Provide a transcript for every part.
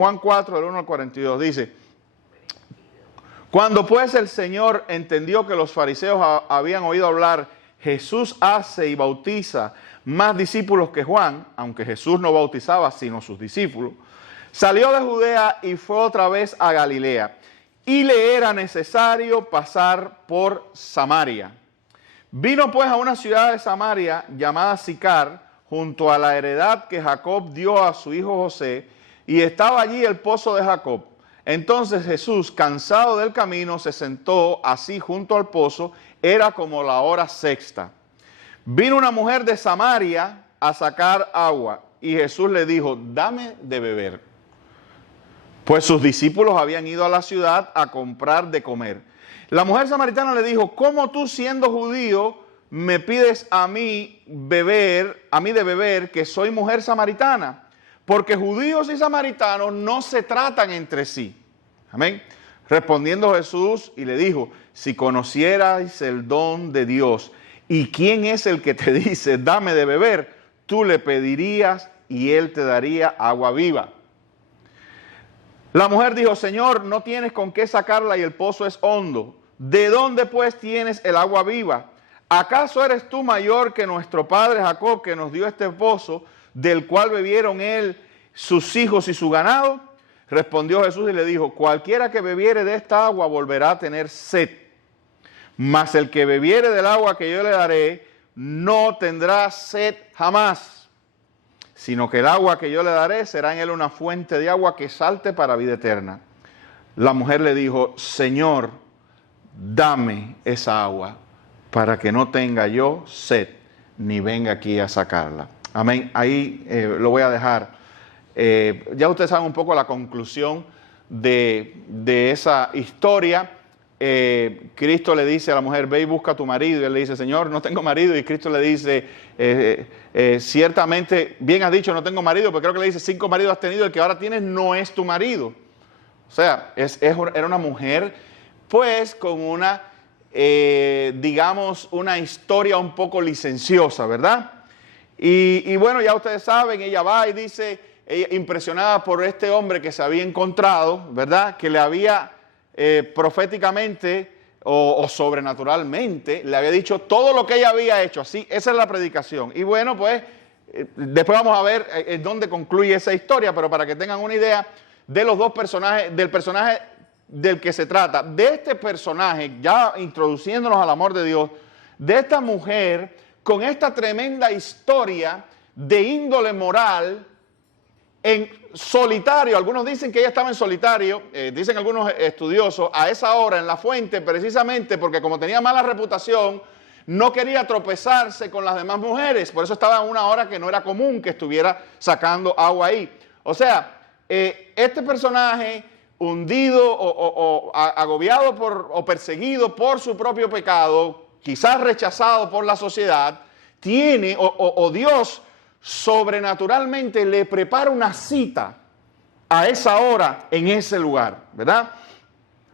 Juan 4, del 1 al 42, dice: cuando pues el Señor entendió que los fariseos habían oído hablar, Jesús hace y bautiza más discípulos que Juan, aunque Jesús no bautizaba sino sus discípulos, salió de Judea y fue otra vez a Galilea, y le era necesario pasar por Samaria. Vino pues a una ciudad de Samaria llamada Sicar, junto a la heredad que Jacob dio a su hijo José, y estaba allí el pozo de Jacob. Entonces Jesús, cansado del camino, se sentó así junto al pozo. Era como la hora sexta. Vino una mujer de Samaria a sacar agua, y Jesús le dijo: dame de beber. Pues sus discípulos habían ido a la ciudad a comprar de comer. La mujer samaritana le dijo: ¿cómo tú, siendo judío, me pides a mí de beber, que soy mujer samaritana? Porque judíos y samaritanos no se tratan entre sí. Amén. Respondiendo Jesús y le dijo: si conocierais el don de Dios y quién es el que te dice dame de beber, tú le pedirías y él te daría agua viva. La mujer dijo: Señor, no tienes con qué sacarla y el pozo es hondo. ¿De dónde pues tienes el agua viva? ¿Acaso eres tú mayor que nuestro padre Jacob, que nos dio este pozo, del cual bebieron él, sus hijos y su ganado? Respondió Jesús y le dijo: cualquiera que bebiere de esta agua volverá a tener sed, mas el que bebiere del agua que yo le daré no tendrá sed jamás, sino que el agua que yo le daré será en él una fuente de agua que salte para vida eterna. La mujer le dijo: Señor, dame esa agua para que no tenga yo sed, ni venga aquí a sacarla. Amén. Ahí lo voy a dejar. Ya ustedes saben un poco la conclusión de esa historia. Cristo le dice a la mujer: ve y busca a tu marido. Y él le dice: Señor, no tengo marido. Y Cristo le dice: ciertamente, bien has dicho, no tengo marido, pero creo que le dice: 5 maridos has tenido, el que ahora tienes no es tu marido. O sea, era una mujer, pues, con una, digamos, una historia un poco licenciosa, ¿verdad? Y bueno, ya ustedes saben, ella va y dice, ella, impresionada por este hombre que se había encontrado, ¿verdad? Que le había proféticamente o sobrenaturalmente, le había dicho todo lo que ella había hecho. Así, esa es la predicación. Y bueno, pues, después vamos a ver en dónde concluye esa historia, pero para que tengan una idea de los dos personajes, del personaje del que se trata, de este personaje, ya introduciéndonos al amor de Dios, de esta mujer con esta tremenda historia de índole moral, en solitario. Algunos dicen que ella estaba en solitario, dicen algunos estudiosos, a esa hora en la fuente, precisamente porque como tenía mala reputación, no quería tropezarse con las demás mujeres, por eso estaba en una hora que no era común que estuviera sacando agua ahí. O sea, este personaje hundido o agobiado o perseguido por su propio pecado, quizás rechazado por la sociedad, tiene, o Dios sobrenaturalmente le prepara una cita a esa hora en ese lugar, ¿verdad?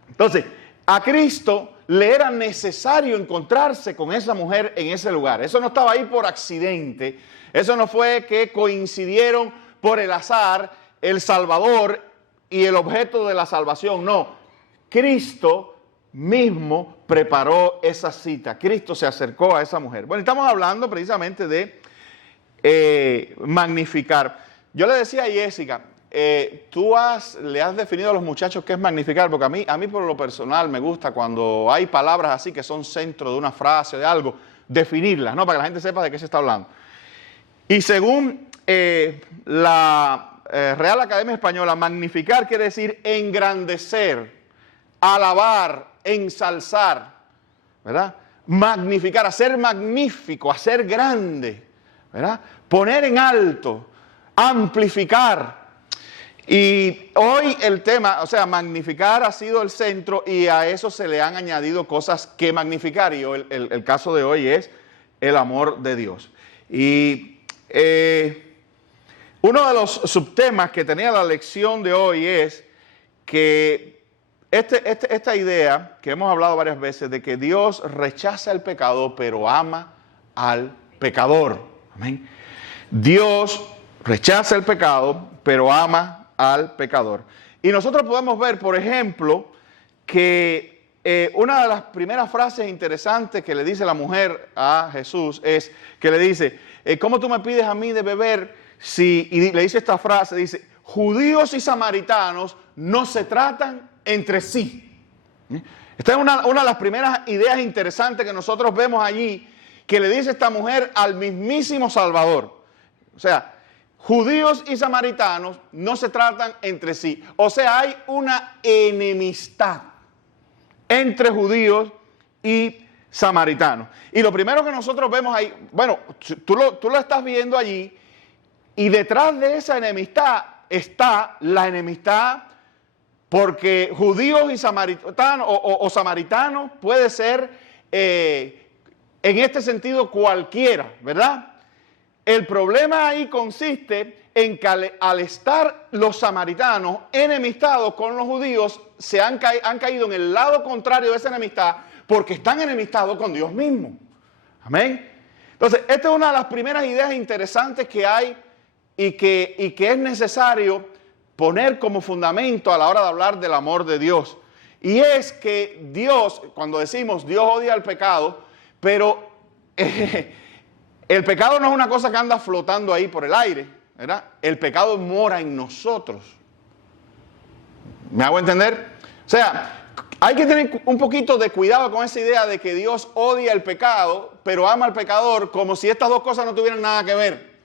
Entonces, a Cristo le era necesario encontrarse con esa mujer en ese lugar. Eso no estaba ahí por accidente, eso no fue que coincidieron por el azar el Salvador y el objeto de la salvación, no. Cristo mismo preparó esa cita. Cristo se acercó a esa mujer. Bueno, estamos hablando precisamente de magnificar. Yo le decía a Jessica, tú le has definido a los muchachos qué es magnificar, porque a mí por lo personal me gusta cuando hay palabras así que son centro de una frase o de algo, definirlas, ¿no? Para que la gente sepa de qué se está hablando. Y según la Real Academia Española, magnificar quiere decir engrandecer, alabar, ensalzar, ¿verdad? Magnificar, hacer magnífico, hacer grande, ¿verdad? Poner en alto, amplificar. Y hoy el tema, o sea, magnificar ha sido el centro y a eso se le han añadido cosas que magnificar. Y hoy, el caso de hoy es el amor de Dios. Y uno de los subtemas que tenía la lección de hoy es que esta idea que hemos hablado varias veces de que Dios rechaza el pecado pero ama al pecador. Amén. Dios rechaza el pecado pero ama al pecador. Y nosotros podemos ver, por ejemplo, que una de las primeras frases interesantes que le dice la mujer a Jesús es que le dice, ¿cómo tú me pides a mí de beber? Y le dice esta frase, dice, judíos y samaritanos no se tratan entre sí. Esta es una de las primeras ideas interesantes que nosotros vemos allí, que le dice esta mujer al mismísimo Salvador. O sea, judíos y samaritanos no se tratan entre sí. O sea, hay una enemistad entre judíos y samaritanos. Y lo primero que nosotros vemos ahí, bueno, tú lo estás viendo allí, y detrás de esa enemistad está la enemistad porque judíos y samaritanos, o samaritanos puede ser en este sentido cualquiera, ¿verdad? El problema ahí consiste en que al estar los samaritanos enemistados con los judíos, han caído en el lado contrario de esa enemistad porque están enemistados con Dios mismo. Amén. Entonces, esta es una de las primeras ideas interesantes que hay y que es necesario poner como fundamento a la hora de hablar del amor de Dios. Y es que Dios, cuando decimos Dios odia el pecado, pero el pecado no es una cosa que anda flotando ahí por el aire, ¿verdad? El pecado mora en nosotros. ¿Me hago entender? O sea, hay que tener un poquito de cuidado con esa idea de que Dios odia el pecado, pero ama al pecador, como si estas dos cosas no tuvieran nada que ver.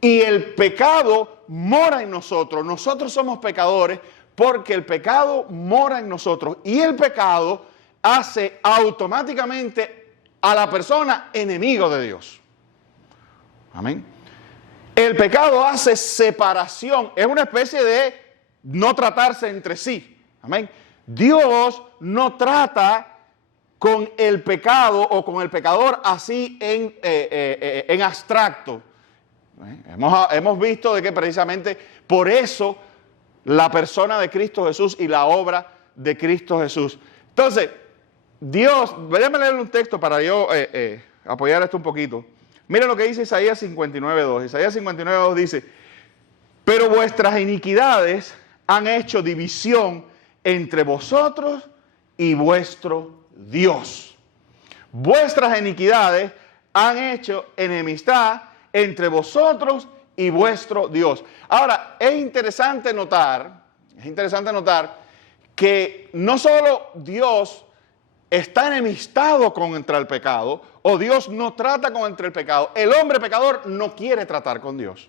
Y el pecado mora en nosotros. Nosotros somos pecadores porque el pecado mora en nosotros. Y el pecado hace automáticamente a la persona enemigo de Dios. Amén. El pecado hace separación. Es una especie de no tratarse entre sí. Amén. Dios no trata con el pecado o con el pecador así en abstracto. Hemos visto de que precisamente por eso la persona de Cristo Jesús y la obra de Cristo Jesús. Entonces, Dios, déjame leer un texto para yo apoyar esto un poquito. Miren lo que dice Isaías 59:2. Isaías 59:2 dice, pero vuestras iniquidades han hecho división entre vosotros y vuestro Dios. Vuestras iniquidades han hecho enemistad entre vosotros y vuestro Dios. Ahora, es interesante notar que no solo Dios está enemistado contra el pecado, o Dios no trata contra el pecado, el hombre pecador no quiere tratar con Dios.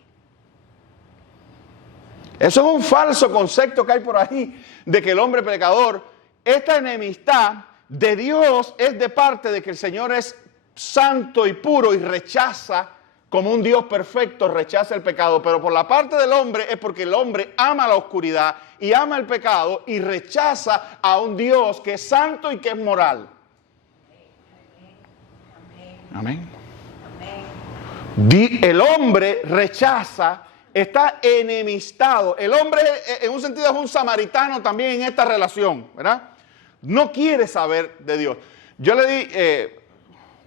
Eso es un falso concepto que hay por ahí, de que el hombre pecador, esta enemistad de Dios es de parte de que el Señor es santo y puro y rechaza, como un Dios perfecto, rechaza el pecado, pero por la parte del hombre es porque el hombre ama la oscuridad y ama el pecado y rechaza a un Dios que es santo y que es moral. Amén. El hombre rechaza, está enemistado. El hombre en un sentido es un samaritano también en esta relación, ¿verdad? No quiere saber de Dios. Yo le di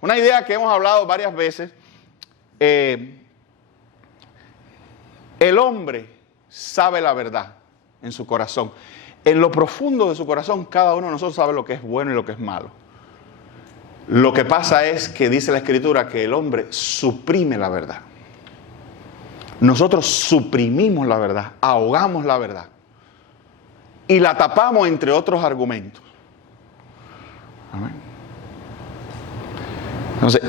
una idea que hemos hablado varias veces. El hombre sabe la verdad en su corazón. En lo profundo de su corazón, cada uno de nosotros sabe lo que es bueno y lo que es malo. Lo que pasa es que dice la Escritura que el hombre suprime la verdad. Nosotros suprimimos la verdad, ahogamos la verdad y la tapamos entre otros argumentos. Amén. Entonces,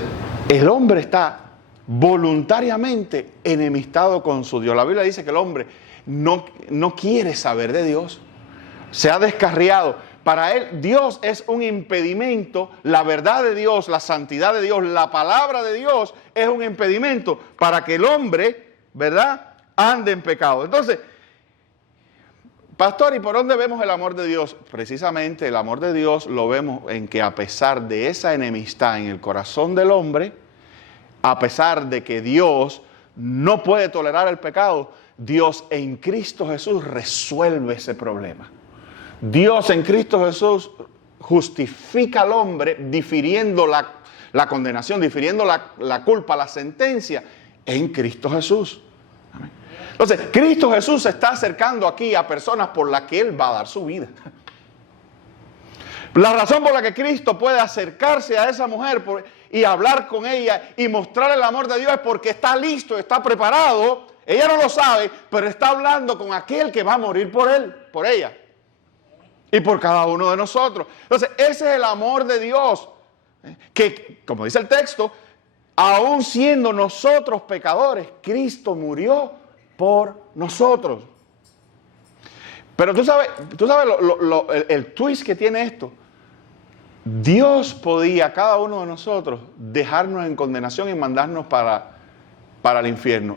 el hombre está voluntariamente enemistado con su Dios. La Biblia dice que el hombre no quiere saber de Dios. Se ha descarriado. Para él, Dios es un impedimento. La verdad de Dios, la santidad de Dios, la palabra de Dios es un impedimento para que el hombre, ¿verdad?, ande en pecado. Entonces, pastor, ¿y por dónde vemos el amor de Dios? Precisamente el amor de Dios lo vemos en que a pesar de esa enemistad en el corazón del hombre, a pesar de que Dios no puede tolerar el pecado, Dios en Cristo Jesús resuelve ese problema. Dios en Cristo Jesús justifica al hombre difiriendo la condenación, difiriendo la culpa, la sentencia en Cristo Jesús. Amén. Entonces, Cristo Jesús se está acercando aquí a personas por las que Él va a dar su vida. La razón por la que Cristo puede acercarse a esa mujer y hablar con ella y mostrar el amor de Dios es porque está listo, está preparado. Ella no lo sabe, pero está hablando con aquel que va a morir por él, por ella y por cada uno de nosotros. Entonces, ese es el amor de Dios, que, como dice el texto, aún siendo nosotros pecadores, Cristo murió por nosotros. Pero tú sabes el twist que tiene esto. Dios podía, cada uno de nosotros, dejarnos en condenación y mandarnos para el infierno.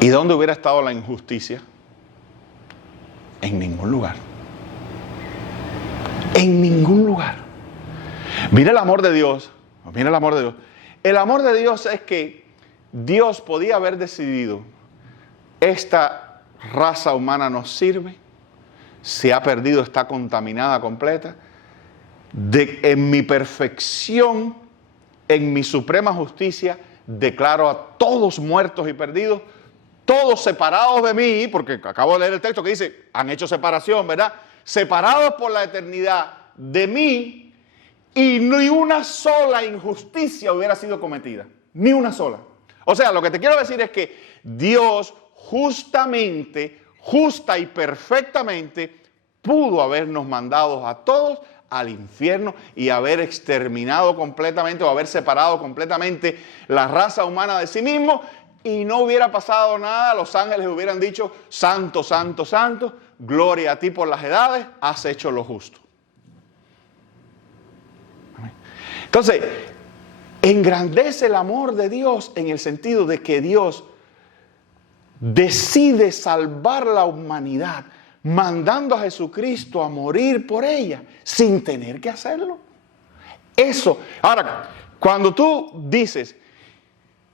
¿Y dónde hubiera estado la injusticia? En ningún lugar. En ningún lugar. Mira el amor de Dios. Mira el amor de Dios. El amor de Dios es que Dios podía haber decidido: esta raza humana no sirve, se ha perdido, está contaminada completa. En mi perfección, en mi suprema justicia, declaro a todos muertos y perdidos, todos separados de mí, porque acabo de leer el texto que dice, han hecho separación, ¿verdad? Separados por la eternidad de mí, y ni una sola injusticia hubiera sido cometida. Ni una sola. O sea, lo que te quiero decir es que Dios justamente, justa y perfectamente, pudo habernos mandado a todos al infierno y haber exterminado completamente o haber separado completamente la raza humana de sí mismo, y no hubiera pasado nada. Los ángeles hubieran dicho: santo, santo, santo, gloria a ti por las edades, has hecho lo justo. Entonces, engrandece el amor de Dios en el sentido de que Dios decide salvar la humanidad mandando a Jesucristo a morir por ella sin tener que hacerlo. Eso. Ahora, cuando tú ves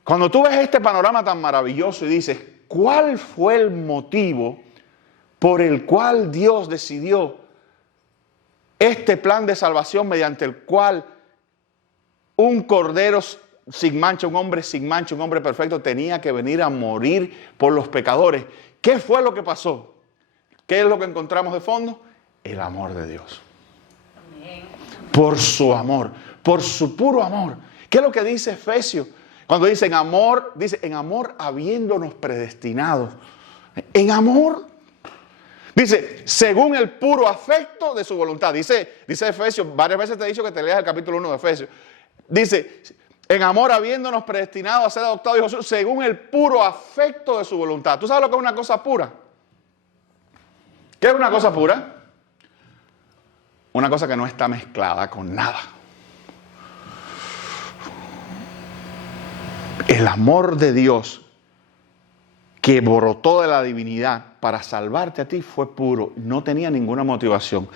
este panorama tan maravilloso y dices, ¿cuál fue el motivo por el cual Dios decidió este plan de salvación mediante el cual un cordero sin mancha, un hombre sin mancha, un hombre perfecto tenía que venir a morir por los pecadores? ¿Qué fue lo que pasó? ¿Qué es lo que encontramos de fondo? El amor de Dios. Amén. Por su amor, por su puro amor. ¿Qué es lo que dice Efesios? Cuando dice en amor habiéndonos predestinados. En amor. Dice, según el puro afecto de su voluntad. Dice Efesios, varias veces te he dicho que te leas el capítulo 1 de Efesios. Dice, en amor habiéndonos predestinado a ser adoptados hijos suyos, según el puro afecto de su voluntad. ¿Tú sabes lo que es una cosa pura? ¿Qué es una cosa pura? Una cosa que no está mezclada con nada. El amor de Dios que brotó de la divinidad para salvarte a ti fue puro, no tenía ninguna motivación.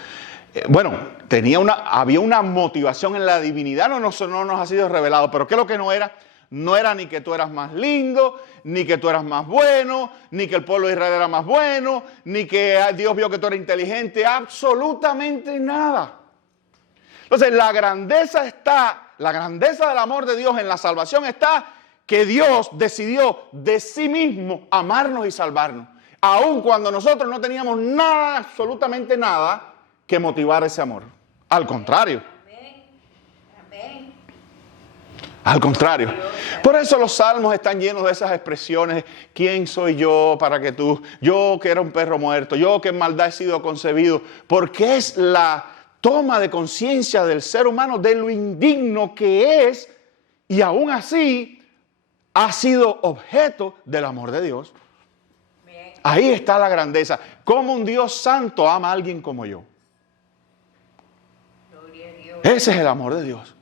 Había una motivación en la divinidad, no nos ha sido revelado, pero ¿qué es lo que no era? No era ni que tú eras más lindo, ni que tú eras más bueno, ni que el pueblo de Israel era más bueno, ni que Dios vio que tú eras inteligente, absolutamente nada. Entonces la grandeza del amor de Dios en la salvación está que Dios decidió de sí mismo amarnos y salvarnos, aun cuando nosotros no teníamos nada, absolutamente nada, que motivar ese amor. Al contrario. Al contrario. Por eso los salmos están llenos de esas expresiones. ¿Quién soy yo para que tú? Yo que era un perro muerto. Yo que en maldad he sido concebido. Porque es la toma de conciencia del ser humano de lo indigno que es. Y aún así ha sido objeto del amor de Dios. Ahí está la grandeza. ¿Cómo un Dios santo ama a alguien como yo? Ese es el amor de Dios.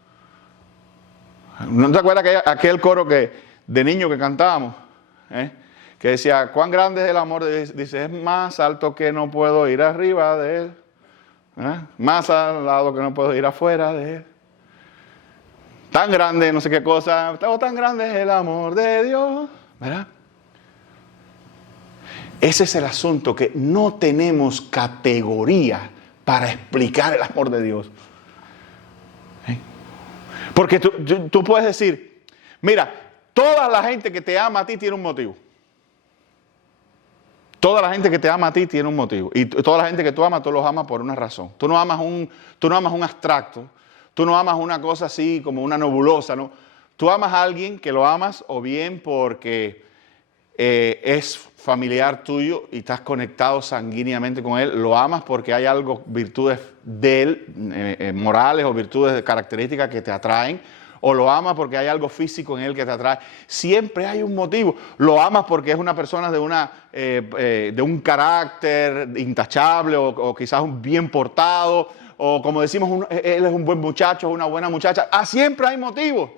¿No te acuerdas aquel coro de niño que cantábamos? Que decía, cuán grande es el amor de Dios. Dice, es más alto que no puedo ir arriba de él. Más al lado que no puedo ir afuera de él. Tan grande, no sé qué cosa. Tan grande es el amor de Dios. ¿Verdad? Ese es el asunto, que no tenemos categoría para explicar el amor de Dios. Porque tú puedes decir, mira, toda la gente que te ama a ti tiene un motivo. Toda la gente que te ama a ti tiene un motivo. Y toda la gente que tú amas, tú los amas por una razón. Tú no amas un abstracto. Tú no amas una cosa así como una nebulosa, ¿no? Tú amas a alguien que lo amas o bien porque es familiar tuyo y estás conectado sanguíneamente con él. Lo amas porque hay algo, virtudes de él, morales o virtudes de características que te atraen. O lo amas porque hay algo físico en él que te atrae. Siempre hay un motivo. Lo amas porque es una persona de un carácter intachable o quizás un bien portado. O como decimos, él es un buen muchacho, una buena muchacha. Siempre hay motivos.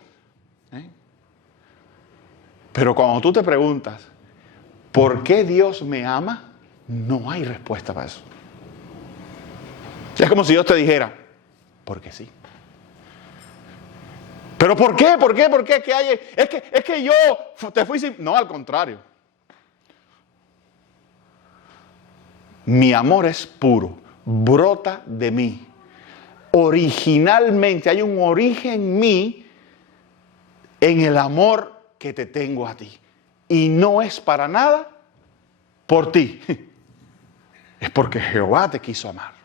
Pero cuando tú te preguntas, ¿por qué Dios me ama? No hay respuesta para eso. Es como si Dios te dijera, porque sí. ¿Pero por qué? ¿Por qué? ¿Por qué? ¿Qué hay? Es que yo te fui sin... No, al contrario. Mi amor es puro, brota de mí. Originalmente hay un origen en mí en el amor que te tengo a ti. Y no es para nada por ti. Es porque Jehová te quiso amar.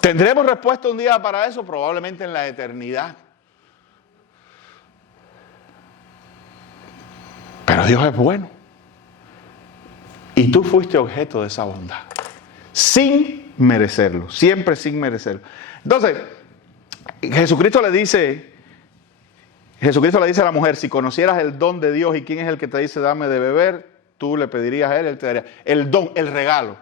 ¿Tendremos respuesta un día para eso? Probablemente en la eternidad. Pero Dios es bueno. Y tú fuiste objeto de esa bondad. Sin merecerlo. Siempre sin merecerlo. Entonces, Jesucristo le dice a la mujer, si conocieras el don de Dios y quién es el que te dice dame de beber, tú le pedirías a él te daría. El don, el regalo.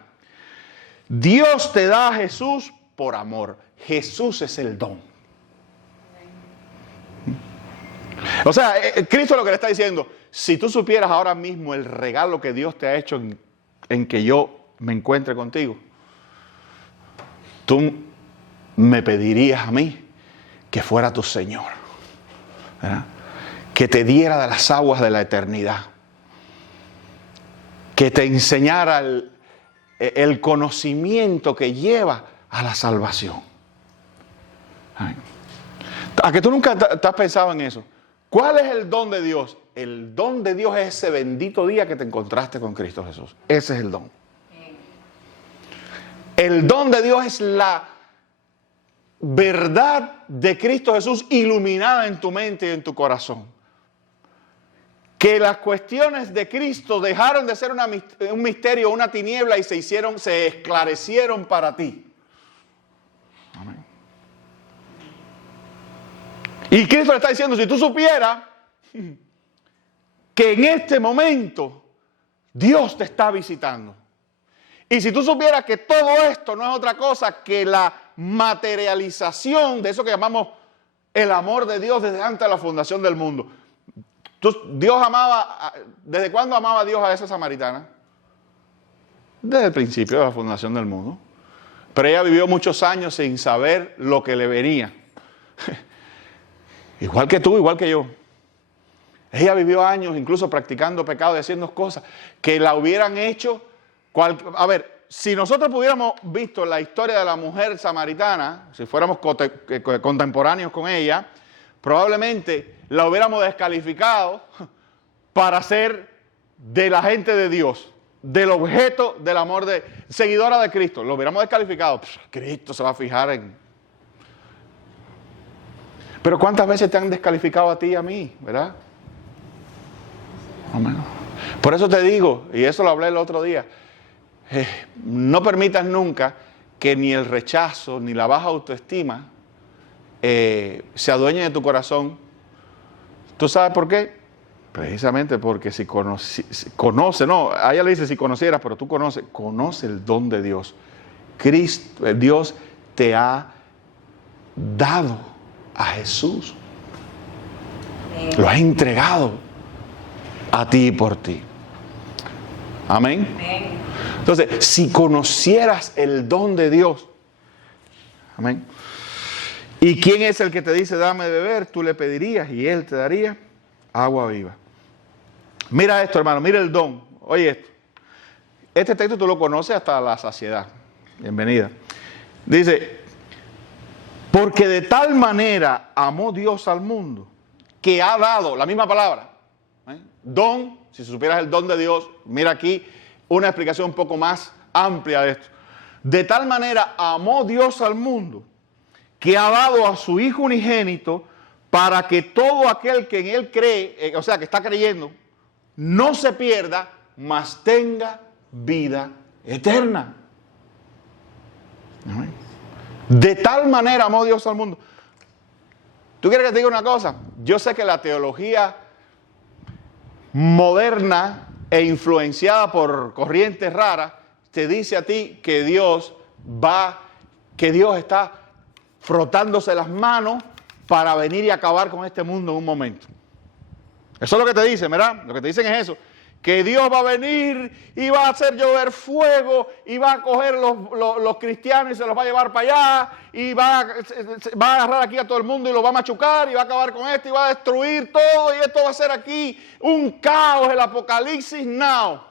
Dios te da a Jesús por amor. Jesús es el don. O sea, Cristo lo que le está diciendo, si tú supieras ahora mismo el regalo que Dios te ha hecho en que yo me encuentre contigo, tú me pedirías a mí que fuera tu Señor, ¿verdad? Que te diera de las aguas de la eternidad, que te enseñara el conocimiento que lleva a la salvación. ¿A que tú nunca te has pensado en eso? ¿Cuál es el don de Dios? El don de Dios es ese bendito día que te encontraste con Cristo Jesús. Ese es el don. El don de Dios es la verdad de Cristo Jesús iluminada en tu mente y en tu corazón. Que las cuestiones de Cristo dejaron de ser un misterio, una tiniebla y se esclarecieron para ti. Amén. Y Cristo le está diciendo, si tú supieras que en este momento Dios te está visitando. Y si tú supieras que todo esto no es otra cosa que la materialización de eso que llamamos el amor de Dios desde antes de la fundación del mundo. Dios amaba, ¿desde cuándo amaba Dios a esa samaritana? Desde el principio de la fundación del mundo. Pero ella vivió muchos años sin saber lo que le venía. Igual que tú, igual que yo. Ella vivió años incluso practicando pecado y haciendo cosas que la hubieran hecho. A ver, si nosotros pudiéramos visto la historia de la mujer samaritana, si fuéramos contemporáneos con ella, probablemente la hubiéramos descalificado para ser de la gente de Dios, del objeto del amor seguidora de Cristo. Lo hubiéramos descalificado. Cristo se va a fijar en... Pero ¿cuántas veces te han descalificado a ti y a mí, verdad? Amén. Por eso te digo, y eso lo hablé el otro día, no permitas nunca que ni el rechazo ni la baja autoestima se adueñe de tu corazón. ¿Tú sabes por qué? Precisamente porque si conoce, no, a ella le dice si conocieras, pero tú conoce el don de Dios. Cristo, Dios te ha dado a Jesús. Lo ha entregado a ti y por ti. Amén. Entonces, si conocieras el don de Dios, amén. ¿Y quién es el que te dice dame de beber? Tú le pedirías y él te daría agua viva. Mira esto, hermano, mira el don. Oye esto. Este texto tú lo conoces hasta la saciedad. Bienvenida. Dice, porque de tal manera amó Dios al mundo, que ha dado, la misma palabra, don, si supieras el don de Dios, mira aquí una explicación un poco más amplia de esto. De tal manera amó Dios al mundo, que ha dado a su Hijo unigénito, para que todo aquel que en Él cree, o sea, que está creyendo, no se pierda, mas tenga vida eterna. De tal manera amó Dios al mundo. ¿Tú quieres que te diga una cosa? Yo sé que la teología moderna e influenciada por corrientes raras te dice a ti que Dios está frotándose las manos para venir y acabar con este mundo en un momento. Eso es lo que te dicen, ¿verdad? Lo que te dicen es eso. Que Dios va a venir y va a hacer llover fuego y va a coger los cristianos y se los va a llevar para allá y va a agarrar aquí a todo el mundo y lo va a machucar y va a acabar con esto y va a destruir todo y esto va a ser aquí un caos, el apocalipsis now.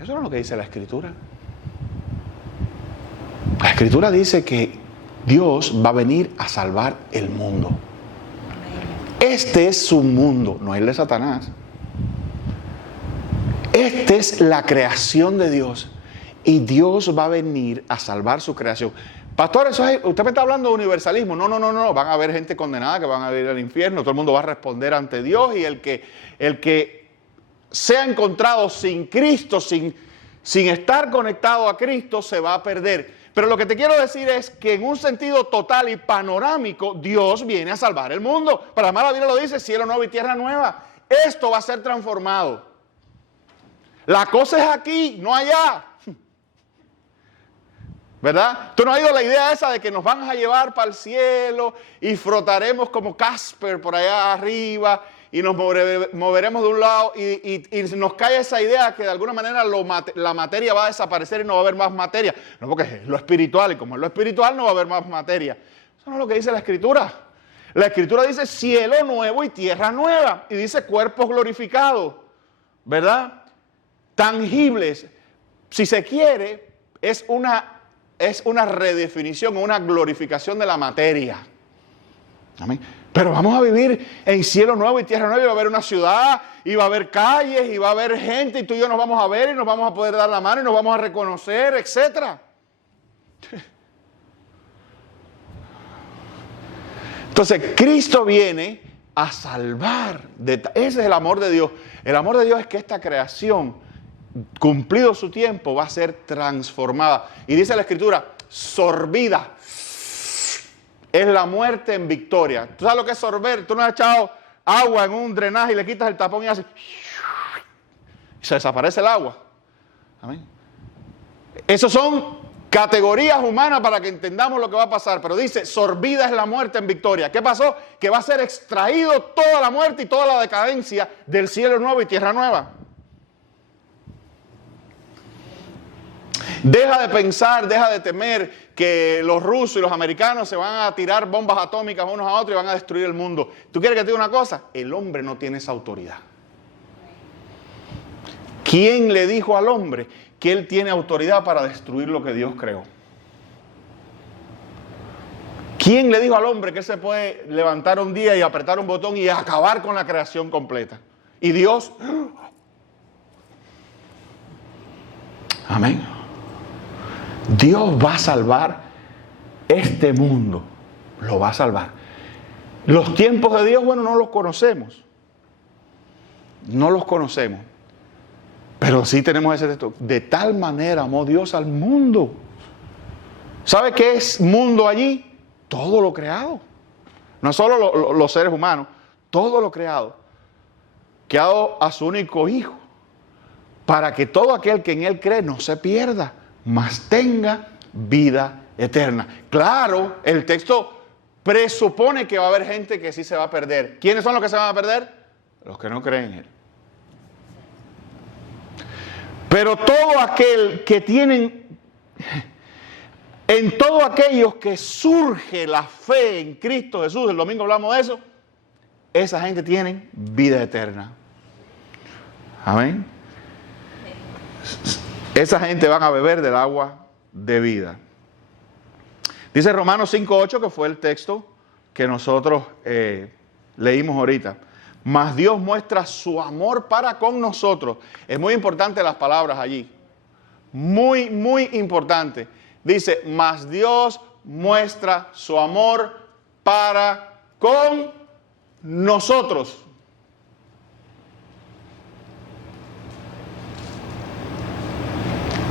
Eso no es lo que dice la Escritura. La Escritura dice que Dios va a venir a salvar el mundo. Este es su mundo, no es el de Satanás. Esta es la creación de Dios y Dios va a venir a salvar su creación. Pastor, usted me está hablando de universalismo. No. Van a haber gente condenada que van a ir al infierno. Todo el mundo va a responder ante Dios y el que sea encontrado sin Cristo, sin estar conectado a Cristo, se va a perder. Pero lo que te quiero decir es que en un sentido total y panorámico, Dios viene a salvar el mundo. Para más la Biblia lo dice, cielo nuevo y tierra nueva. Esto va a ser transformado. La cosa es aquí, no allá. ¿Verdad? Tú no has oído la idea esa de que nos van a llevar para el cielo y frotaremos como Casper por allá arriba y nos moveremos de un lado y nos cae esa idea que de alguna manera la materia va a desaparecer y no va a haber más materia. No, porque es lo espiritual y como es lo espiritual no va a haber más materia. Eso no es lo que dice la Escritura. La Escritura dice cielo nuevo y tierra nueva y dice cuerpos glorificados, ¿verdad? Tangibles, si se quiere, es una redefinición, una glorificación de la materia. Amén. Pero vamos a vivir en cielo nuevo y tierra nueva, y va a haber una ciudad, y va a haber calles, y va a haber gente, y tú y yo nos vamos a ver, y nos vamos a poder dar la mano, y nos vamos a reconocer, etc. Entonces, Cristo viene a salvar. Ese es el amor de Dios. El amor de Dios es que esta creación, cumplido su tiempo, va a ser transformada. Y dice la Escritura, sorbida. Es la muerte en victoria. ¿Tú sabes lo que es sorber? Tú no has echado agua en un drenaje y le quitas el tapón y hace... y se desaparece el agua. Amén. Esas son categorías humanas para que entendamos lo que va a pasar. Pero dice, sorbida es la muerte en victoria. ¿Qué pasó? Que va a ser extraído toda la muerte y toda la decadencia del cielo nuevo y tierra nueva. Deja de pensar, deja de temer que los rusos y los americanos se van a tirar bombas atómicas unos a otros y van a destruir el mundo. ¿Tú quieres que te diga una cosa? El hombre no tiene esa autoridad. ¿Quién le dijo al hombre que él tiene autoridad para destruir lo que Dios creó? ¿Quién le dijo al hombre que él se puede levantar un día y apretar un botón y acabar con la creación completa? Y Dios... Amén. Dios va a salvar este mundo. Lo va a salvar. Los tiempos de Dios, bueno, no los conocemos. No los conocemos. Pero sí tenemos ese texto. De tal manera amó Dios al mundo. ¿Sabe qué es mundo allí? Todo lo creado. No solo los seres humanos. Todo lo creado. Que ha dado a su único Hijo. Para que todo aquel que en Él cree no se pierda, mas tenga vida eterna. Claro, el texto presupone que va a haber gente que sí se va a perder. ¿Quiénes son los que se van a perder? Los que no creen en Él. Pero todo aquel que tienen, en todos aquellos que surge la fe en Cristo Jesús, el domingo hablamos de eso, esa gente tiene vida eterna. Amén. Esa gente van a beber del agua de vida. Dice Romanos 5:8, que fue el texto que nosotros leímos ahorita. Mas Dios muestra su amor para con nosotros. Es muy importante las palabras allí. Muy, muy importante. Dice, mas Dios muestra su amor para con nosotros.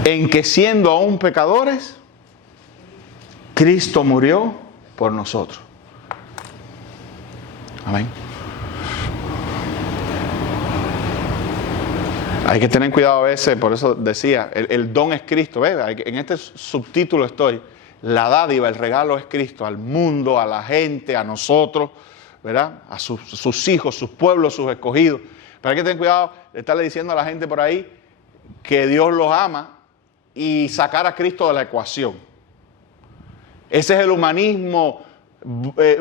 En que siendo aún pecadores, Cristo murió por nosotros. Amén. Hay que tener cuidado a veces, por eso decía, el don es Cristo. ¿Ve? En este subtítulo estoy, la dádiva, el regalo es Cristo, al mundo, a la gente, a nosotros, ¿verdad? A sus hijos, sus pueblos, sus escogidos. Pero hay que tener cuidado de estarle diciendo a la gente por ahí que Dios los ama y sacar a Cristo de la ecuación. Ese es el humanismo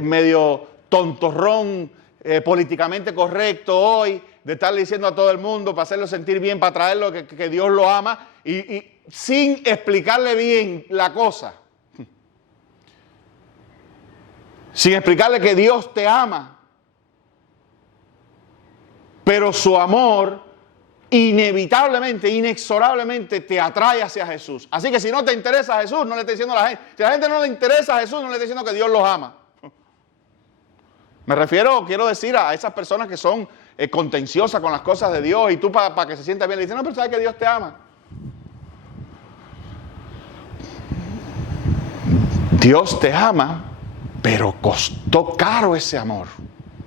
medio tontorrón, políticamente correcto hoy, de estarle diciendo a todo el mundo para hacerlo sentir bien, para traerlo que Dios lo ama y sin explicarle bien la cosa. Sin explicarle que Dios te ama. Pero su amor inevitablemente, inexorablemente te atrae hacia Jesús. Así que si no te interesa a Jesús, no le esté diciendo a la gente. Si a la gente no le interesa a Jesús, no le esté diciendo que Dios los ama. Me refiero, quiero decir, a esas personas que son contenciosas con las cosas de Dios y tú para que se sienta bien le dices, no, pero sabes que Dios te ama. Dios te ama, pero costó caro ese amor.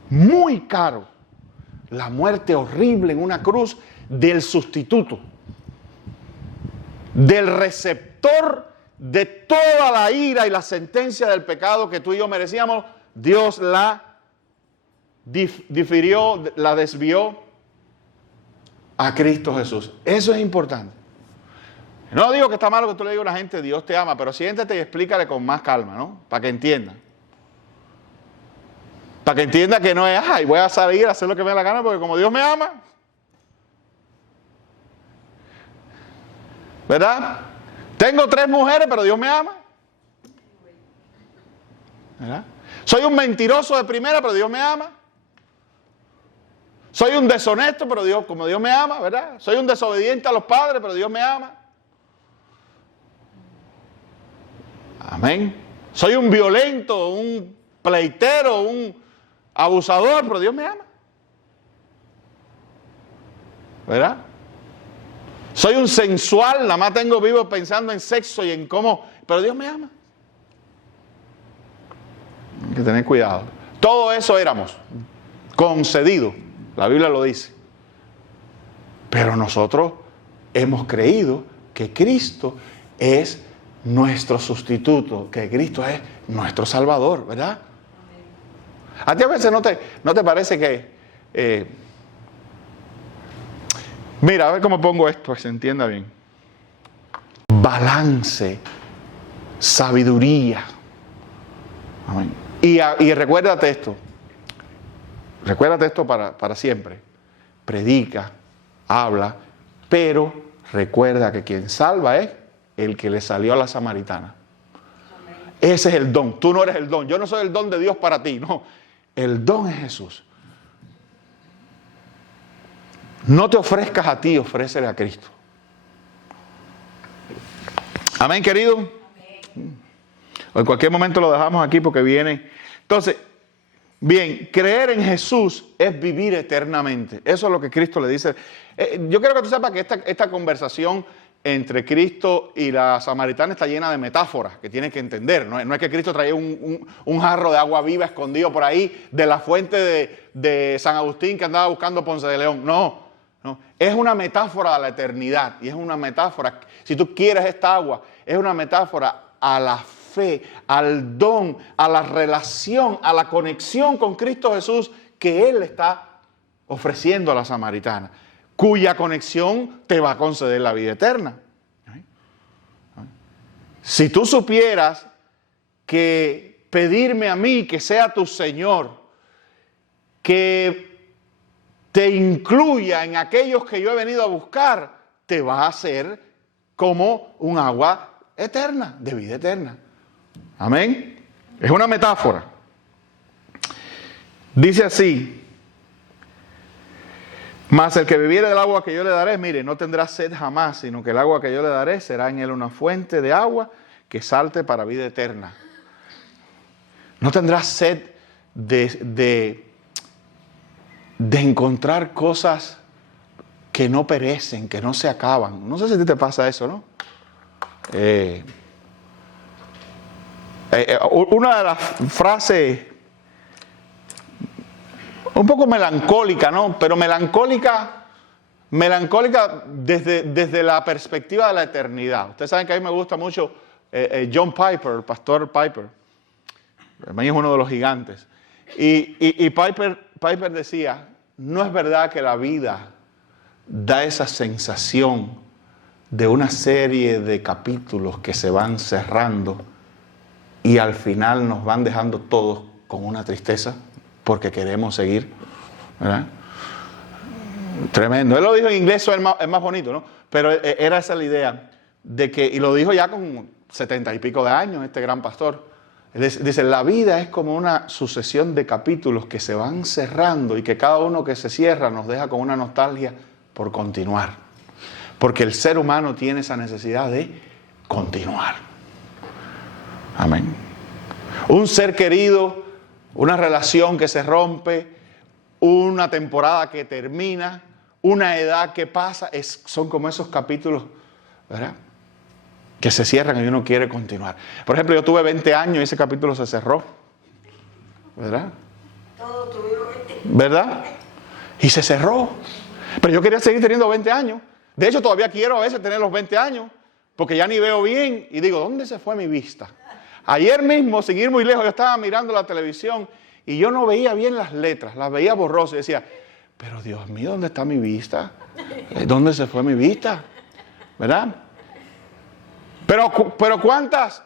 Muy caro. La muerte horrible en una cruz del sustituto, del receptor de toda la ira y la sentencia del pecado que tú y yo merecíamos. Dios la difirió, la desvió a Cristo Jesús. Eso es importante. No digo que está malo que tú le digas a la gente Dios te ama, pero siéntate y explícale con más calma, ¿no? Para que entiendan. Para que entienda que no es, ay, voy a salir a hacer lo que me dé la gana porque como Dios me ama. ¿Verdad? Tengo 3 mujeres, pero Dios me ama. ¿Verdad? Soy un mentiroso de primera, pero Dios me ama. Soy un deshonesto, pero Dios, como Dios me ama, ¿verdad? Soy un desobediente a los padres, pero Dios me ama. Amén. Soy un violento, un pleitero, un abusador, pero Dios me ama. ¿Verdad? Soy un sensual, nada más tengo vivo pensando en sexo y en cómo, pero Dios me ama. Hay que tener cuidado. Todo eso éramos concedidos, la Biblia lo dice. Pero nosotros hemos creído que Cristo es nuestro sustituto, que Cristo es nuestro Salvador, ¿verdad? A ti a veces no te parece que... mira, a ver cómo pongo esto, para que se entienda bien. Balance, sabiduría. Amén. Y recuérdate esto. Recuérdate esto para siempre. Predica, habla, pero recuerda que quien salva es el que le salió a la samaritana. Amén. Ese es el don. Tú no eres el don. Yo no soy el don de Dios para ti. No. El don es Jesús. No te ofrezcas a ti, ofrécele a Cristo. Amén, querido. Amén. O en cualquier momento lo dejamos aquí porque viene. Entonces, bien, creer en Jesús es vivir eternamente. Eso es lo que Cristo le dice. Yo quiero que tú sepas que esta conversación entre Cristo y la samaritana está llena de metáforas que tienes que entender. No es que Cristo traía un jarro de agua viva escondido por ahí de la fuente de San Agustín que andaba buscando Ponce de León. No, es una metáfora a la eternidad. Y es una metáfora, si tú quieres esta agua, es una metáfora a la fe, al don, a la relación, a la conexión con Cristo Jesús que Él está ofreciendo a la samaritana, cuya conexión te va a conceder la vida eterna. Si tú supieras que pedirme a mí que sea tu Señor, que te incluya en aquellos que yo he venido a buscar, te va a hacer como un agua eterna, de vida eterna. Amén. Es una metáfora. Dice así: mas el que bebiere del agua que yo le daré, mire, no tendrá sed jamás, sino que el agua que yo le daré será en él una fuente de agua que salte para vida eterna. No tendrá sed de encontrar cosas que no perecen, que no se acaban. No sé si a ti te pasa eso, ¿no? Una de las frases un poco melancólica, ¿no? Pero melancólica desde la perspectiva de la eternidad. Ustedes saben que a mí me gusta mucho John Piper, el pastor Piper. Para mí es uno de los gigantes. Y Piper decía: no es verdad que la vida da esa sensación de una serie de capítulos que se van cerrando y al final nos van dejando todos con una tristeza porque queremos seguir, ¿verdad? Tremendo. Él lo dijo en inglés, es más bonito, ¿no? Pero era esa la idea de que, y lo dijo ya con 70 y pico de años este gran pastor. Dice, la vida es como una sucesión de capítulos que se van cerrando y que cada uno que se cierra nos deja con una nostalgia por continuar. Porque el ser humano tiene esa necesidad de continuar. Amén. Un ser querido, una relación que se rompe, una temporada que termina, una edad que pasa, son como esos capítulos, ¿verdad?, que se cierran y uno quiere continuar. Por ejemplo, yo tuve 20 años y ese capítulo se cerró, ¿verdad? Todos tuvieron 20. ¿Verdad? Y se cerró. Pero yo quería seguir teniendo 20 años. De hecho, todavía quiero a veces tener los 20 años, porque ya ni veo bien y digo, ¿dónde se fue mi vista? Ayer mismo, sin ir muy lejos, yo estaba mirando la televisión y yo no veía bien las letras, las veía borrosas y decía, pero Dios mío, ¿dónde está mi vista? ¿Dónde se fue mi vista? ¿Verdad? Pero ¿cuántas?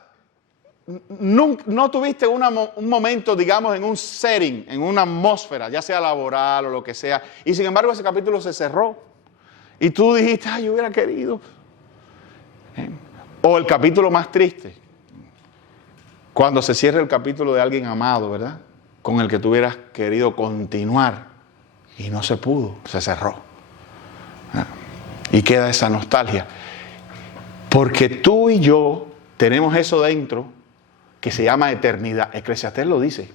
No tuviste un momento, digamos, en un setting, en una atmósfera, ya sea laboral o lo que sea, y sin embargo ese capítulo se cerró. Y tú dijiste, ay, yo hubiera querido. O el capítulo más triste, cuando se cierra el capítulo de alguien amado, ¿verdad?, con el que tú hubieras querido continuar y no se pudo, se cerró. Y queda esa nostalgia. Porque tú y yo tenemos eso dentro que se llama eternidad. Eclesiastés lo dice.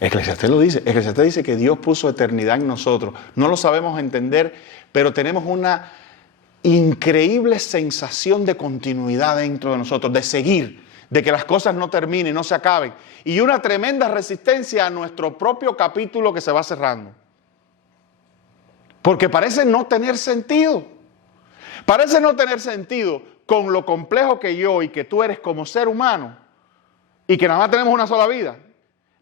Eclesiastés lo dice. Eclesiastés dice que Dios puso eternidad en nosotros. No lo sabemos entender, pero tenemos una increíble sensación de continuidad dentro de nosotros, de seguir, de que las cosas no terminen, no se acaben. Y una tremenda resistencia a nuestro propio capítulo que se va cerrando. Porque parece no tener sentido. Parece no tener sentido con lo complejo que yo y que tú eres como ser humano y que nada más tenemos una sola vida.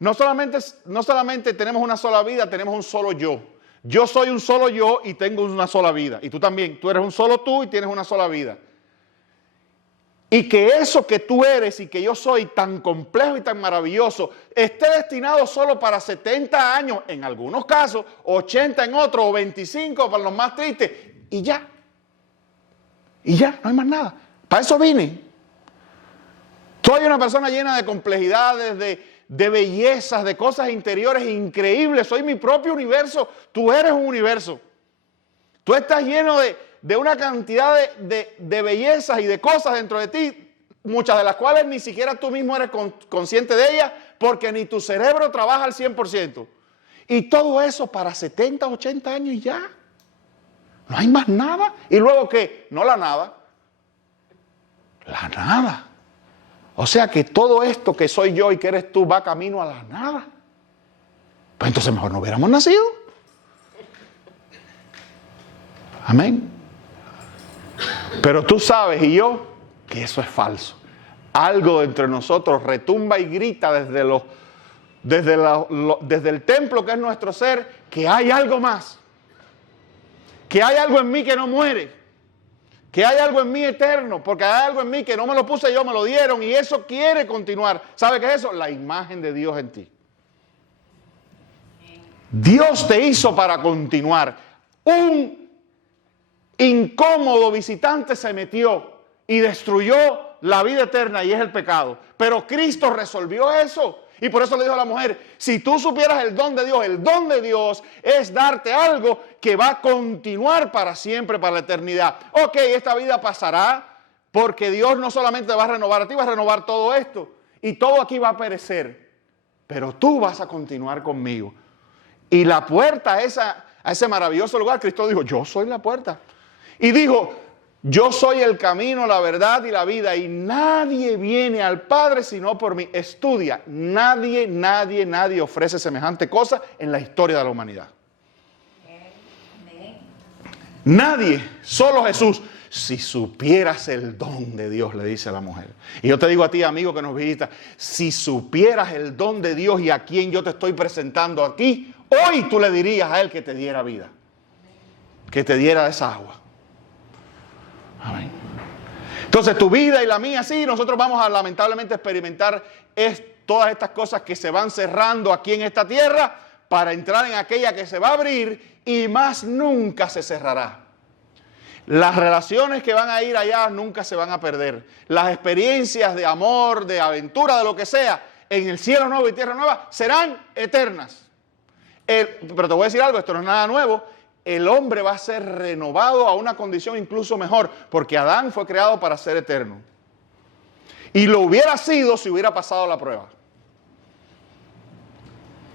No solamente tenemos una sola vida, tenemos un solo yo. Yo soy un solo yo y tengo una sola vida. Y tú también, tú eres un solo tú y tienes una sola vida. Y que eso que tú eres y que yo soy tan complejo y tan maravilloso esté destinado solo para 70 años en algunos casos, 80 en otros o 25 para los más tristes y ya. Y ya, no hay más nada. Para eso vine. Soy una persona llena de complejidades, de bellezas, de cosas interiores increíbles. Soy mi propio universo. Tú eres un universo. Tú estás lleno de una cantidad de bellezas y de cosas dentro de ti, muchas de las cuales ni siquiera tú mismo eres consciente de ellas, porque ni tu cerebro trabaja al 100%. Y todo eso para 70, 80 años y ya. No hay más nada. ¿Y luego qué? No la nada. La nada. O sea que todo esto que soy yo y que eres tú va camino a la nada. Pues entonces mejor no hubiéramos nacido. Amén. Pero tú sabes y yo que eso es falso. Algo entre nosotros retumba y grita desde el templo que es nuestro ser, que hay algo más. Que hay algo en mí que no muere, que hay algo en mí eterno, porque hay algo en mí que no me lo puse yo, me lo dieron y eso quiere continuar. ¿Sabe qué es eso? La imagen de Dios en ti. Dios te hizo para continuar. Un incómodo visitante se metió y destruyó la vida eterna y es el pecado. Pero Cristo resolvió eso Y por eso le dijo a la mujer, si tú supieras el don de Dios es darte algo que va a continuar para siempre, para la eternidad. Ok, esta vida pasará, porque Dios no solamente te va a renovar a ti, va a renovar todo esto. Y todo aquí va a perecer. Pero tú vas a continuar conmigo. Y la puerta a ese maravilloso lugar, Cristo dijo, yo soy la puerta. Y dijo, yo soy el camino, la verdad y la vida. Y nadie viene al Padre sino por mí. Estudia, nadie ofrece semejante cosa en la historia de la humanidad. Nadie, solo Jesús. Si supieras el don de Dios, le dice a la mujer. Y yo te digo a ti, amigo que nos visitas, si supieras el don de Dios y a quien yo te estoy presentando aquí, hoy tú le dirías a él que te diera vida. Que te diera esa agua. Amén. Entonces tu vida y la mía, sí, nosotros vamos a lamentablemente experimentar todas estas cosas que se van cerrando aquí en esta tierra para entrar en aquella que se va a abrir y más nunca se cerrará. Las relaciones que van a ir allá nunca se van a perder. Las experiencias de amor, de aventura, de lo que sea, en el cielo nuevo y tierra nueva, serán eternas. Pero te voy a decir algo, esto no es nada nuevo. El hombre va a ser renovado a una condición incluso mejor, porque Adán fue creado para ser eterno. Y lo hubiera sido si hubiera pasado la prueba.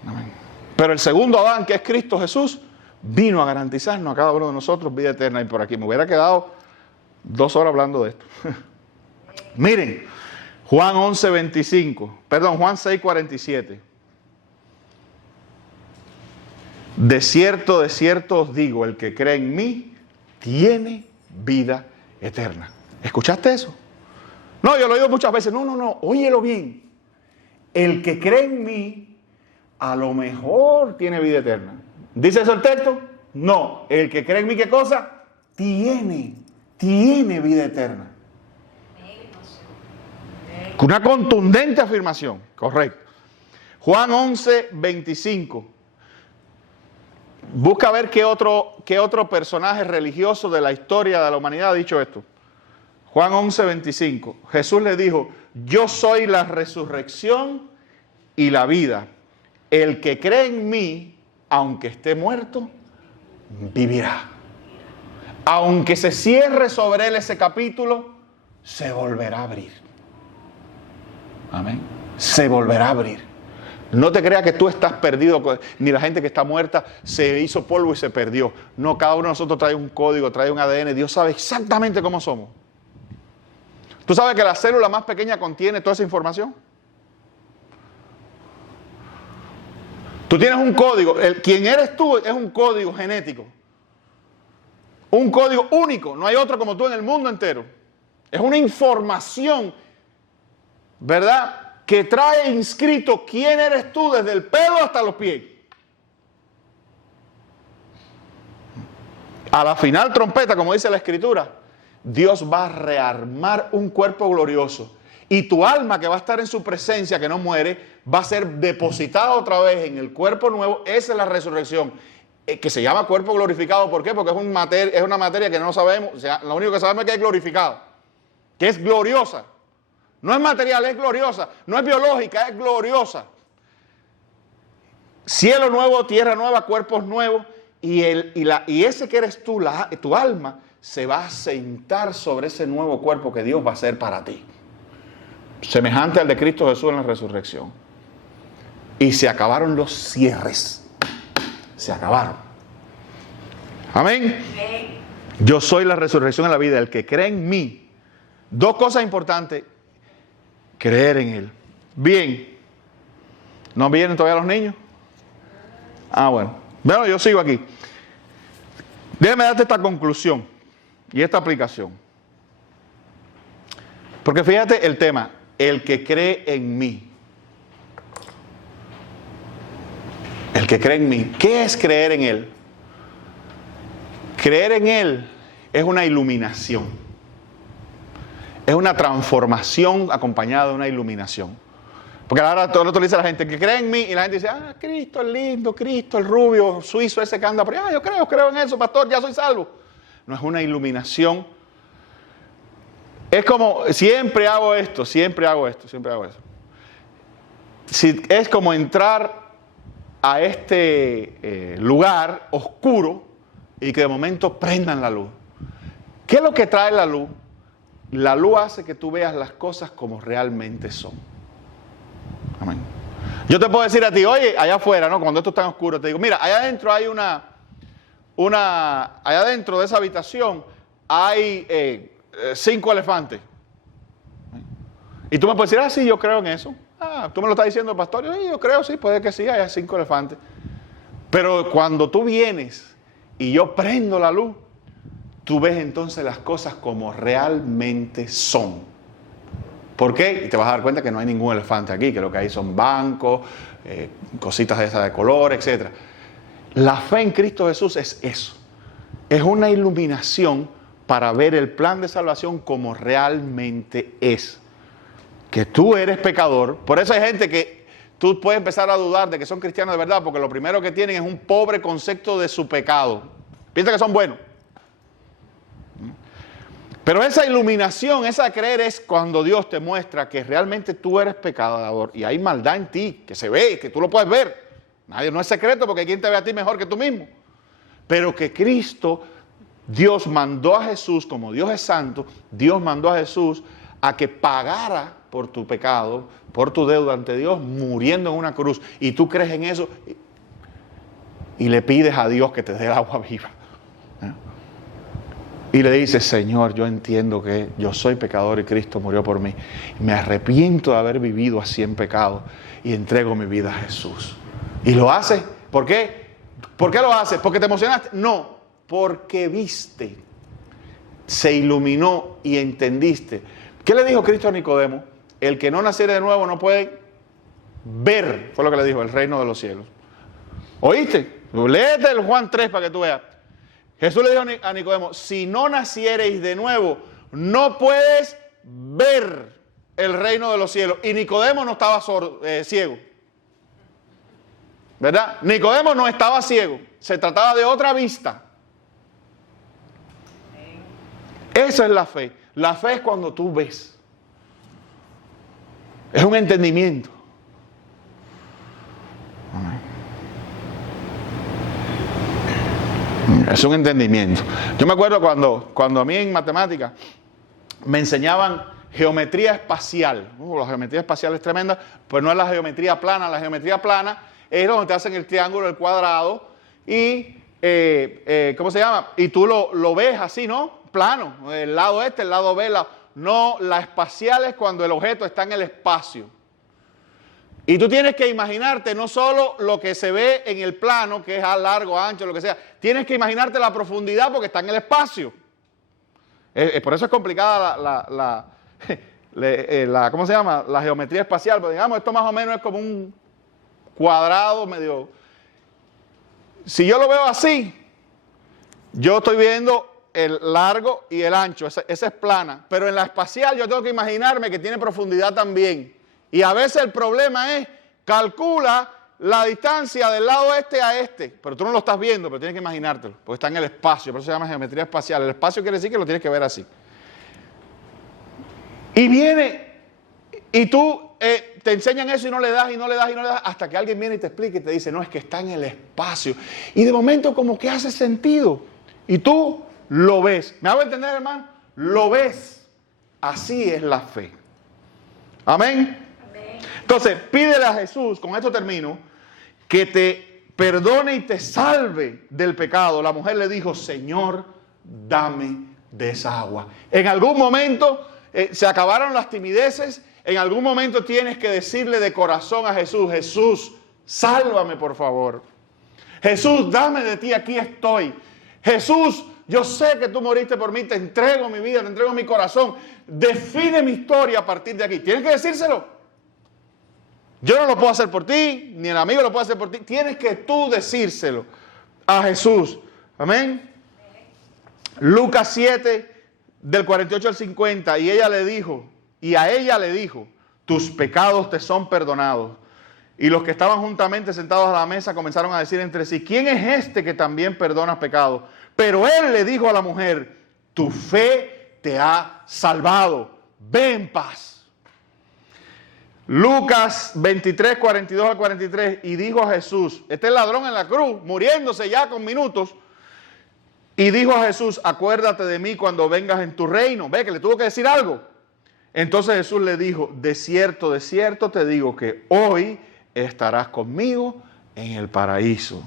Amén. Pero el segundo Adán, que es Cristo Jesús, vino a garantizarnos a cada uno de nosotros vida eterna. Y por aquí me hubiera quedado 2 horas hablando de esto. Miren, Juan 6:47. De cierto os digo, el que cree en mí, tiene vida eterna. ¿Escuchaste eso? No, yo lo he oído muchas veces. No, óyelo bien. El que cree en mí, a lo mejor tiene vida eterna. ¿Dice eso el texto? No. El que cree en mí, ¿qué cosa? Tiene vida eterna. Una contundente afirmación. Correcto. Juan 11:25. Busca ver qué otro personaje religioso de la historia de la humanidad ha dicho esto. Juan 11:25. Jesús le dijo, yo soy la resurrección y la vida. El que cree en mí, aunque esté muerto, vivirá. Aunque se cierre sobre él ese capítulo, se volverá a abrir. Amén. Se volverá a abrir. No te creas que tú estás perdido, ni la gente que está muerta se hizo polvo y se perdió. No, cada uno de nosotros trae un código, trae un ADN. Dios sabe exactamente cómo somos. ¿Tú sabes que la célula más pequeña contiene toda esa información? Tú tienes un código. Quien eres tú es un código genético. Un código único. No hay otro como tú en el mundo entero. Es una información, ¿verdad?, que trae inscrito quién eres tú desde el pelo hasta los pies. A la final trompeta, como dice la Escritura, Dios va a rearmar un cuerpo glorioso. Y tu alma que va a estar en su presencia, que no muere, va a ser depositada otra vez en el cuerpo nuevo. Esa es la resurrección, que se llama cuerpo glorificado. ¿Por qué? Porque es una materia que no sabemos. O sea, lo único que sabemos es que es glorificado, que es gloriosa. No es material, es gloriosa. No es biológica, es gloriosa. Cielo nuevo, tierra nueva, cuerpos nuevos. Y ese que eres tú, tu alma, se va a sentar sobre ese nuevo cuerpo que Dios va a hacer para ti. Semejante al de Cristo Jesús en la resurrección. Y se acabaron los cierres. Se acabaron. Amén. Yo soy la resurrección en la vida. El que cree en mí. 2 cosas importantes. Creer en Él. Bien. ¿No vienen todavía los niños? Bueno. Bueno, yo sigo aquí. Déjame darte esta conclusión y esta aplicación. Porque fíjate el tema. El que cree en mí. El que cree en mí. ¿Qué es creer en Él? Creer en Él es una iluminación. Es una transformación acompañada de una iluminación. Porque ahora todo el otro le dice a la gente que cree en mí y la gente dice, Cristo el lindo, Cristo el rubio, suizo ese que anda por ahí, yo creo en eso, pastor, ya soy salvo. No es una iluminación. Es como, siempre hago esto. si es como entrar a este lugar oscuro y que de momento prendan la luz. ¿Qué es lo que trae la luz? La luz hace que tú veas las cosas como realmente son. Amén. Yo te puedo decir a ti, oye, allá afuera, ¿no? Cuando esto está oscuro, te digo, mira, allá adentro hay allá adentro de esa habitación hay 5 elefantes. Y tú me puedes decir, sí, yo creo en eso. Tú me lo estás diciendo, pastor. Yo creo, sí, puede que sí, haya 5 elefantes. Pero cuando tú vienes y yo prendo la luz, tú ves entonces las cosas como realmente son. ¿Por qué? Y te vas a dar cuenta que no hay ningún elefante aquí, que lo que hay son bancos, cositas de esas de color, etc. La fe en Cristo Jesús es eso. Es una iluminación para ver el plan de salvación como realmente es. Que tú eres pecador. Por eso hay gente que tú puedes empezar a dudar de que son cristianos de verdad, porque lo primero que tienen es un pobre concepto de su pecado. Piensan que son buenos. Pero esa iluminación, esa creer es cuando Dios te muestra que realmente tú eres pecador y hay maldad en ti, que se ve, que tú lo puedes ver. No es secreto porque ¿quién te ve a ti mejor que tú mismo? Pero que Cristo, Dios mandó a Jesús, como Dios es santo, Dios mandó a Jesús a que pagara por tu pecado, por tu deuda ante Dios, muriendo en una cruz. Y tú crees en eso y le pides a Dios que te dé el agua viva. Y le dices, Señor, yo entiendo que yo soy pecador y Cristo murió por mí. Me arrepiento de haber vivido así en pecado y entrego mi vida a Jesús. Y lo haces. ¿Por qué? ¿Por qué lo haces? ¿Porque te emocionaste? No, porque viste, se iluminó y entendiste. ¿Qué le dijo Cristo a Nicodemo? El que no naciere de nuevo no puede ver, fue lo que le dijo, el reino de los cielos. ¿Oíste? Léete el Juan 3 para que tú veas. Jesús le dijo a Nicodemo, si no naciereis de nuevo, no puedes ver el reino de los cielos. Y Nicodemo no estaba ciego. ¿Verdad? Nicodemo no estaba ciego. Se trataba de otra vista. Esa es la fe. La fe es cuando tú ves. Es un entendimiento. Es un entendimiento. Yo me acuerdo cuando a mí en matemáticas me enseñaban geometría espacial. La geometría espacial es tremenda, pues no es la geometría plana. La geometría plana es donde te hacen el triángulo, el cuadrado y, ¿cómo se llama? Y tú lo ves así, ¿no? Plano, el lado este, el lado B. No, la espacial es cuando el objeto está en el espacio. Y tú tienes que imaginarte no solo lo que se ve en el plano, que es a largo, ancho, lo que sea. Tienes que imaginarte la profundidad porque está en el espacio. Por eso es complicada ¿cómo se llama? La geometría espacial. Pero digamos, esto más o menos es como un cuadrado medio. Si yo lo veo así, yo estoy viendo el largo y el ancho. Esa es plana. Pero en la espacial yo tengo que imaginarme que tiene profundidad también. Y a veces el problema es, calcula la distancia del lado este a este. Pero tú no lo estás viendo, pero tienes que imaginártelo. Porque está en el espacio, por eso se llama geometría espacial. El espacio quiere decir que lo tienes que ver así. Y viene, y tú te enseñan eso y no le das, hasta que alguien viene y te explica y te dice, no, es que está en el espacio. Y de momento como que hace sentido. Y tú lo ves. ¿Me hago entender, hermano? Lo ves. Así es la fe. Amén. Entonces, pídele a Jesús, con esto termino, que te perdone y te salve del pecado. La mujer le dijo, Señor, dame de esa agua. En algún momento se acabaron las timideces. En algún momento tienes que decirle de corazón a Jesús, Jesús, sálvame por favor. Jesús, dame de ti, aquí estoy. Jesús, yo sé que tú moriste por mí, te entrego mi vida, te entrego mi corazón. Define mi historia a partir de aquí. Tienes que decírselo. Yo no lo puedo hacer por ti, ni el amigo lo puede hacer por ti. Tienes que tú decírselo a Jesús. Amén. Lucas 7, del 48 al 50. Y a ella le dijo, tus pecados te son perdonados. Y los que estaban juntamente sentados a la mesa comenzaron a decir entre sí, ¿quién es este que también perdona pecados? Pero él le dijo a la mujer, tu fe te ha salvado. Ve en paz. Lucas 23, 42 al 43, y dijo a Jesús, este es el ladrón en la cruz, muriéndose ya con minutos, y dijo a Jesús, acuérdate de mí cuando vengas en tu reino. Ve que le tuvo que decir algo. Entonces Jesús le dijo, de cierto te digo que hoy estarás conmigo en el paraíso.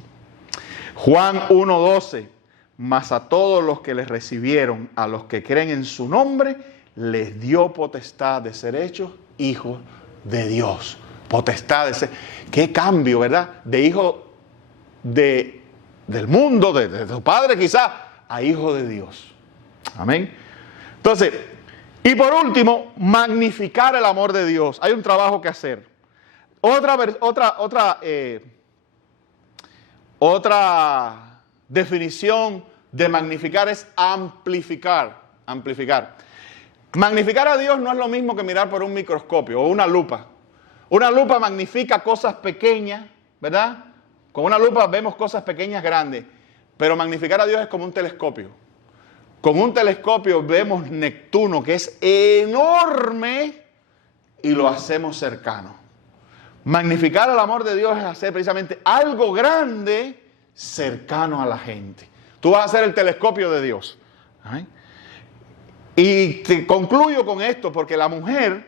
Juan 1:12, mas a todos los que les recibieron, a los que creen en su nombre, les dio potestad de ser hechos hijos de Dios. Potestad de ser. Qué cambio, ¿verdad? De hijo del mundo, de tu padre quizás, a hijo de Dios. Amén. Entonces, y por último, magnificar el amor de Dios. Hay un trabajo que hacer. Otra definición de magnificar es amplificar. Amplificar. Magnificar a Dios no es lo mismo que mirar por un microscopio o una lupa. Una lupa magnifica cosas pequeñas, ¿verdad? Con una lupa vemos cosas pequeñas grandes. Pero magnificar a Dios es como un telescopio. Con un telescopio vemos Neptuno, que es enorme, y lo hacemos cercano. Magnificar el amor de Dios es hacer precisamente algo grande cercano a la gente. Tú vas a ser el telescopio de Dios. ¿Ay? Y te concluyo con esto, porque la mujer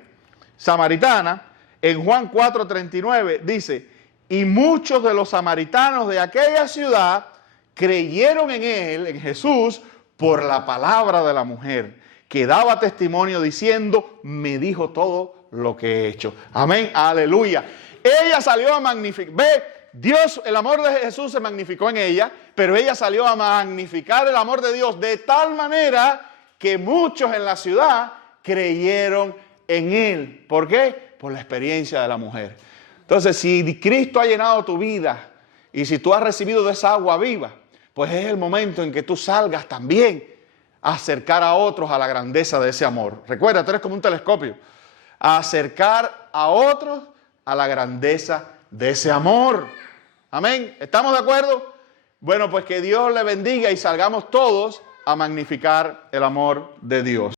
samaritana, en Juan 4:39, dice, y muchos de los samaritanos de aquella ciudad creyeron en él, en Jesús, por la palabra de la mujer, que daba testimonio diciendo, me dijo todo lo que he hecho. Amén, aleluya. Ella salió a magnificar. Ve, Dios, el amor de Jesús se magnificó en ella, pero ella salió a magnificar el amor de Dios de tal manera que muchos en la ciudad creyeron en él. ¿Por qué? Por la experiencia de la mujer. Entonces, si Cristo ha llenado tu vida y si tú has recibido de esa agua viva, pues es el momento en que tú salgas también a acercar a otros a la grandeza de ese amor. Recuerda, tú eres como un telescopio. A acercar a otros a la grandeza de ese amor. Amén. ¿Estamos de acuerdo? Bueno, pues que Dios le bendiga y salgamos todos a magnificar el amor de Dios.